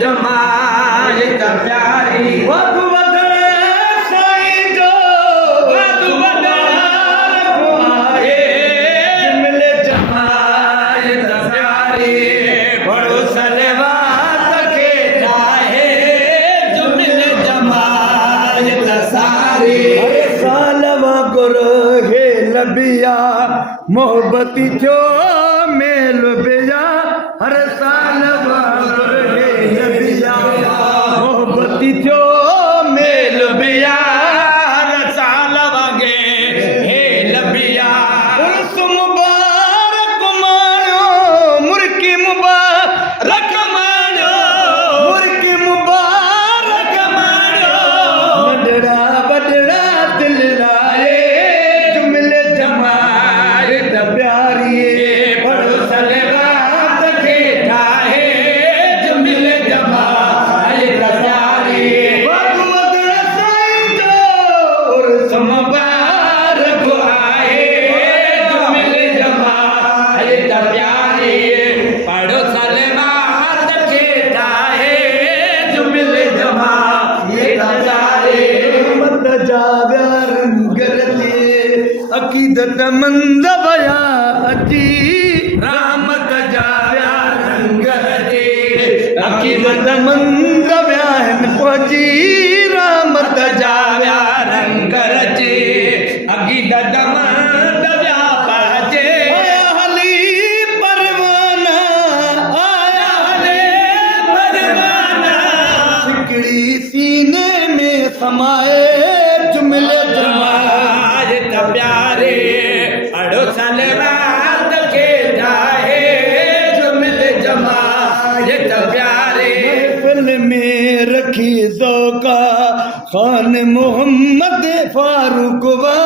जमायत प्यारी वध वधण साईं जो वध वधण रखवाए मिले जमायत प्यारी बड़ो सलवात के चाहे जो मिले जमायत सारी हरे सालवा गुर हे लबिया मोहब्बती जो मेल बिया हर साल मोहब्बती जो मेल बिया हर साल वगे हे लबिया उर्स मुबारक माणो मुर्की मुबारक माणो मुर्की मुबारक माणो नंढड़ा वॾड़ा दिल लाए जुमिल जमायत प्यारी बड़ो सलवात खे ठाहे जुमिल जमायत प्यारी वध वधण साईं जो उर्स मुबारक आए जुमिल जमायत प्यारी बड़ो सलवात खे ठाहे जुमिल जमायत प्यारी मत जाव्या रंग रचे अकीदत मंद वया अची रहमत जाव्या रंग रचे अकीदत मंद वया पहुंची रहमत जाव्या रंग रचे अकीदत मंद वया पहुंचे आया हली परवाना आया हले परवाना सिकड़ी सीने में समाए जुमिल जमायत प्यारे अड़ो सलवात के जाए जुमिल जमायत प्यारे महफिल में रखी ज़ौक़ा खान मोहम्मद फारूक वा